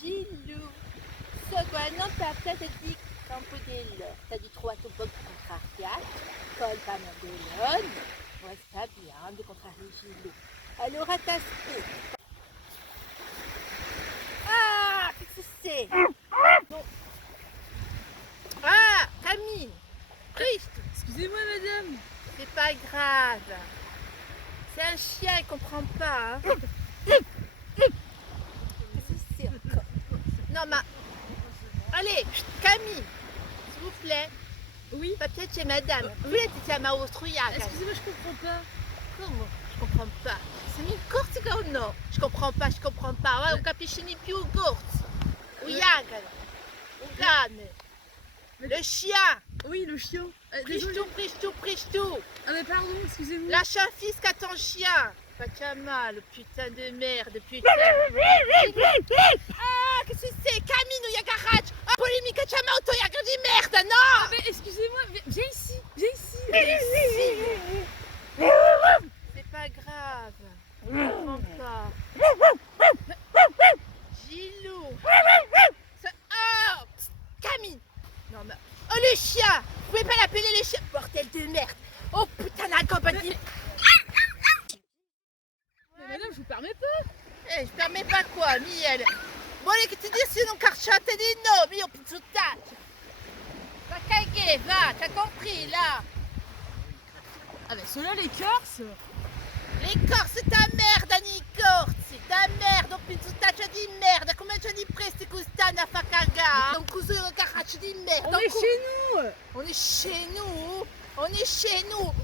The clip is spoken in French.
Gilou, seguono parte di Campodello. T'as trovato un po' di contrariato, colpa Modelone. Ouais, c'est pas bien de contrarier Gilou. Allora t'aspetta. Ah, qu'est-ce que c'est? Bon. Ah, Camille, Christ, Excusez-moi madame. c'est pas grave. C'est un chien, il comprend pas. Hein. Qu'est-ce que c'est encore? Non, mais... Allez, Camille, s'il vous plaît. Oui. Peut-être chez madame. Volete chiama austriaca. Excusez-moi, je comprends pas. Comment? Je comprends pas. C'est une corsica ou non? Je comprends pas. Ouais, on capisce ni più corsi. Uiaca. Ugane. Le chien. Oui, le chien. Pristo, Désolée. pristo. Ah mais pardon, excusez-moi. Lâche un fisc à ton chien. Pachama, le putain de merde, putain. Ah, qu'est-ce que c'est? Camino, y'a garage. Ah, polémique, chama, auto, y'a di merde, non? Ah mais excusez-moi, viens ici, viens ici. C'est pas grave. Je comprends pas. Gilou. Oh, Camille. Non mais... Oh, le chien. Vous pouvez pas l'appeler les chiens. Bordel de merde. Oh putain, la compagnie. Mais madame, je vous permets pas. Je permets pas quoi, Miel. Bon, allez, che ti dici non carciate di no, mio pizzuttaccio. Va cagare, va, t'as compris, là. Ah mais ceux-là, les Corses. Les Corses, c'est ta merde, Annie Corsi. Ta merde, oh pizzuttaccio di merda. Come ce li presti quest'anno a fa cagare? Un cousin de caraccio di merda. On est chez nous. On est chez nous. On est chez nous.